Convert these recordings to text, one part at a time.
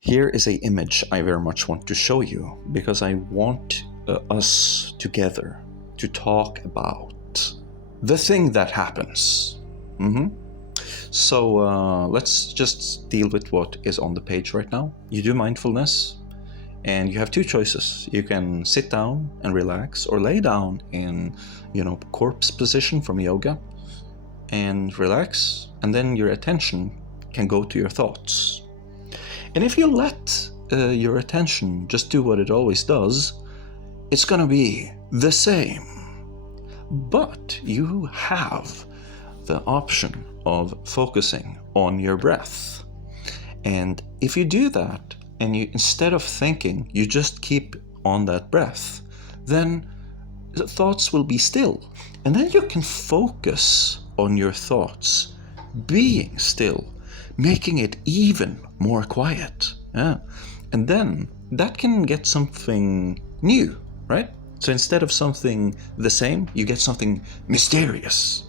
Here is an image I very much want to show you because I want us together to talk about the thing that happens. So let's just deal with what is on the page right now. You do mindfulness and you have two choices. You can sit down and relax or lay down in, corpse position from yoga and relax, and then your attention can go to your thoughts. And if you let your attention just do what it always does, it's gonna be the same. But you have the option of focusing on your breath. And if you do that, and you, instead of thinking, you just keep on that breath, then the thoughts will be still. And then you can focus on your thoughts being still, making it even more quiet. And then that can get something new, right? So instead of something the same, you get something mysterious.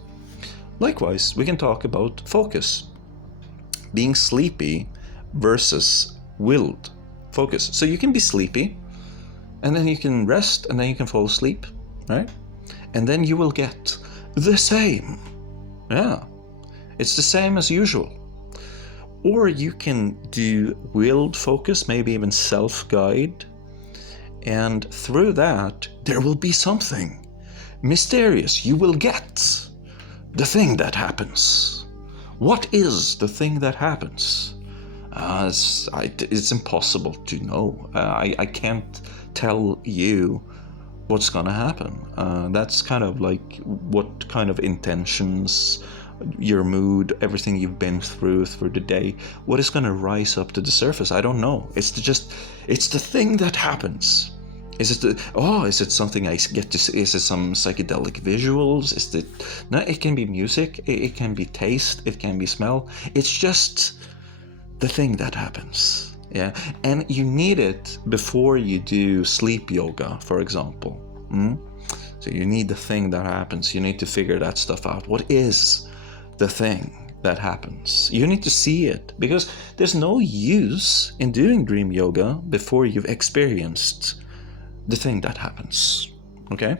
Likewise, we can talk about focus. Being sleepy versus willed focus. So you can be sleepy, and then you can rest, and then you can fall asleep, right? And then you will get the same. Yeah, it's the same as usual. Or you can do willed focus, maybe even self-guide, and through that there will be something mysterious. You will get the thing that happens. What is the thing that happens? It's impossible to know. I can't tell you what's gonna happen. That's kind of like what kind of intentions, your mood, everything you've been through the day, what is gonna rise up to the surface. I don't know. It's the thing that happens. Is it something I get to see? Is it some psychedelic visuals? No, it can be music, it can be taste, it can be smell. It's just the thing that happens. Yeah, and you need it before you do sleep yoga, for example. So you need the thing that happens. You need to figure that stuff out. What is the thing that happens? You need to see it, because there's no use in doing dream yoga before you've experienced the thing that happens. Okay?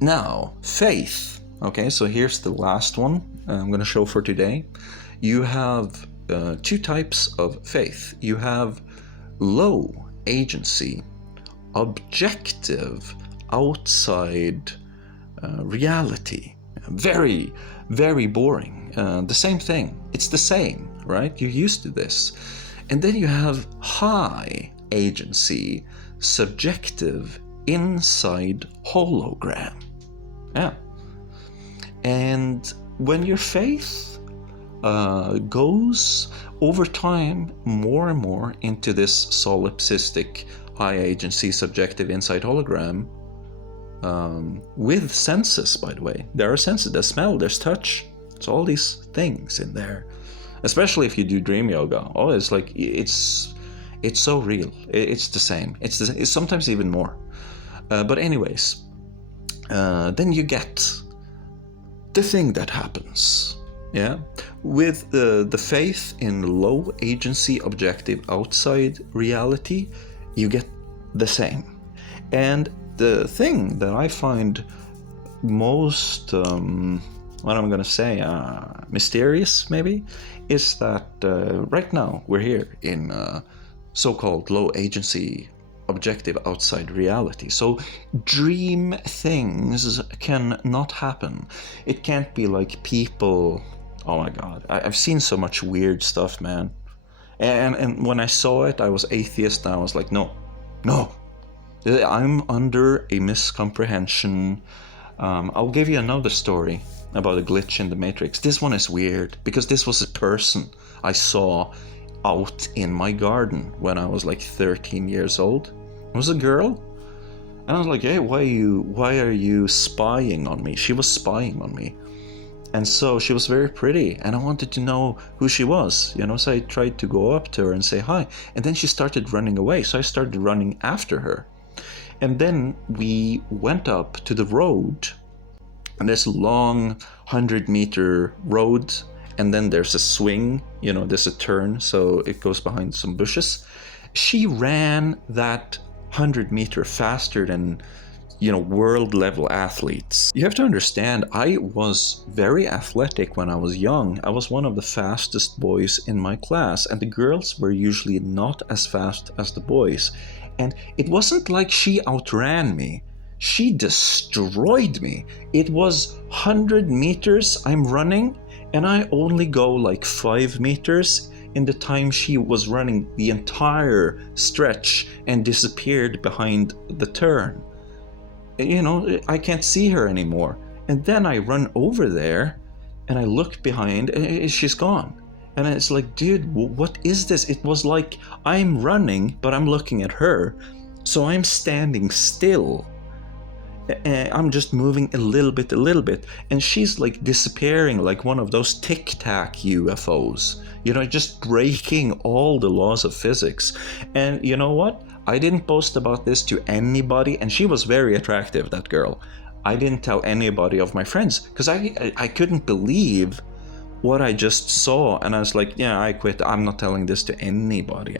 Now, faith. Okay, so here's the last one I'm going to show for today. You have two types of faith. You have low agency, objective, outside reality. Very, very boring. The same thing. It's the same, right? You're used to this. And then you have high agency, subjective, inside hologram. Yeah. And when your faith goes over time more and more into this solipsistic, high agency, subjective, inside hologram, with senses, by the way. There are senses. There's smell, there's touch. It's all these things in there. Especially if you do dream yoga. Oh, it's like, it's so real. It's the same. It's sometimes even more. But anyways, then you get the thing that happens. Yeah, with the faith in low agency, objective, outside reality, you get the same. And the thing that I find most, what I'm gonna say, mysterious maybe, is that right now we're here in so-called low agency, objective, outside reality. So dream things can not happen. It can't be like people. Oh my god, I've seen so much weird stuff, man. And when I saw it, I was atheist, and I was like, no, I'm under a miscomprehension. I'll give you another story about a glitch in the Matrix. This one is weird, because this was a person I saw out in my garden when I was like 13 years old. It was a girl, and I was like, hey, why are you spying on me? She was spying on me. And so she was very pretty, and I wanted to know who she was, so I tried to go up to her and say hi. And then she started running away, so I started running after her. And then we went up to the road, and there's a long 100-meter road, and then there's a swing, there's a turn, so it goes behind some bushes. She ran that 100-meter faster than world level athletes. You have to understand, I was very athletic when I was young. I was one of the fastest boys in my class, and the girls were usually not as fast as the boys. And it wasn't like she outran me. She destroyed me. It was 100 meters I'm running, and I only go like 5 meters in the time she was running the entire stretch and disappeared behind the turn. I can't see her anymore. And then I run over there and I look behind and she's gone. And it's like, dude, what is this? It was like I'm running, but I'm looking at her. So I'm standing still. I'm just moving a little bit. And she's like disappearing like one of those tic-tac UFOs. Just breaking all the laws of physics. And you know what? I didn't boast about this to anybody, and she was very attractive, that girl. I didn't tell anybody of my friends because I couldn't believe what I just saw, and I was like, yeah, I quit. I'm not telling this to anybody.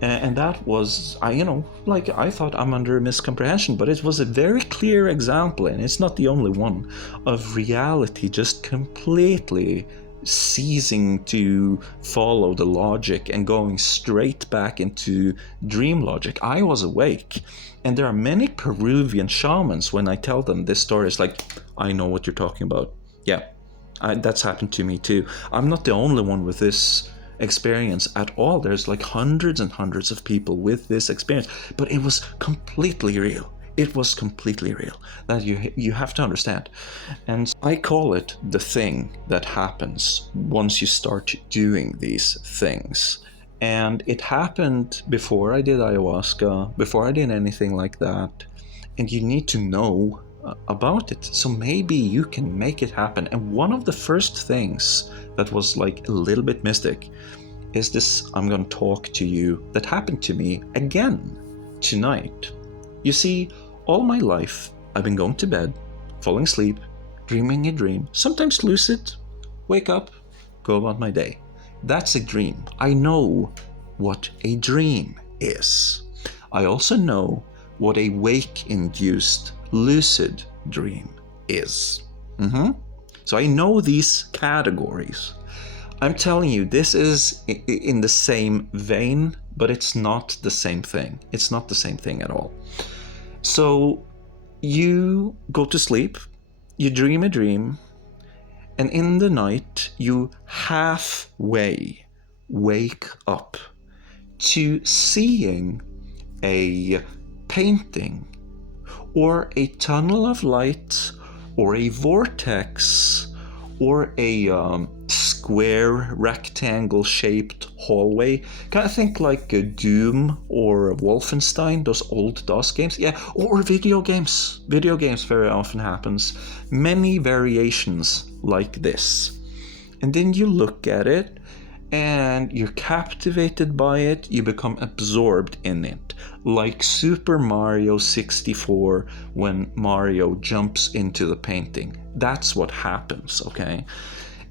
And that was, I thought I'm under a miscomprehension, but it was a very clear example, and it's not the only one, of reality just completely ceasing to follow the logic and going straight back into dream logic. I was awake, and there are many Peruvian shamans, when I tell them this story, it's like, I know what you're talking about. Yeah, that's happened to me too. I'm not the only one with this experience at all. There's like hundreds and hundreds of people with this experience, but it was completely real. It was completely real. That you have to understand. And I call it the thing that happens once you start doing these things. And it happened before I did ayahuasca, before I did anything like that. And you need to know about it. So maybe you can make it happen. And one of the first things that was like a little bit mystic is this I'm going to talk to you that happened to me again tonight. You see, all my life, I've been going to bed, falling asleep, dreaming a dream, sometimes lucid, wake up, go about my day. That's a dream. I know what a dream is. I also know what a wake-induced lucid dream is. So I know these categories. I'm telling you, this is in the same vein, but it's not the same thing. It's not the same thing at all. So you go to sleep, you dream a dream, and in the night you halfway wake up to seeing a painting or a tunnel of light or a vortex or a square rectangle shaped hallway. Kind of think like a Doom or Wolfenstein, those old DOS games. Yeah, or video games. Video games very often happens. Many variations like this. And then you look at it and you're captivated by it, you become absorbed in it. Like Super Mario 64 when Mario jumps into the painting. That's what happens, okay?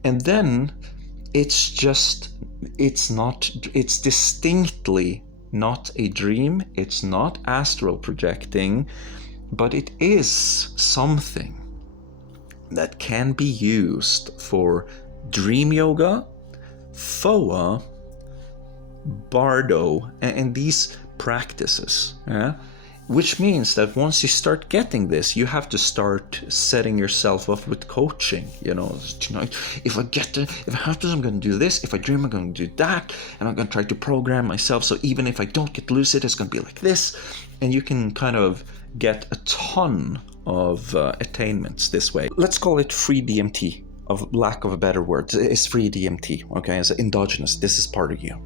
And then it's distinctly not a dream, it's not astral projecting, but it is something that can be used for dream yoga, FOA, Bardo, and these practices, yeah? Which means that once you start getting this, you have to start setting yourself up with coaching. Tonight, if I have this, I'm going to do this. If I dream, I'm going to do that. And I'm going to try to program myself. So even if I don't get lucid, it's going to be like this. And you can kind of get a ton of attainments this way. Let's call it free DMT, of lack of a better word. It's free DMT, okay? As endogenous, this is part of you.